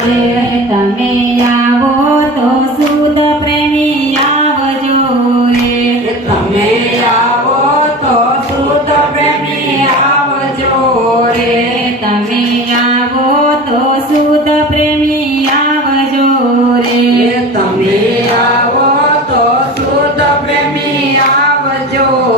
કાલે તમે આવો તો શુદ્ધ પ્રેમી આવજો તમે આવો તો સુદ પ્રેમી આવજો રે તમે આવો તો સુદ પ્રેમી આવજો તમે આવો તો સુદ પ્રેમી આવજો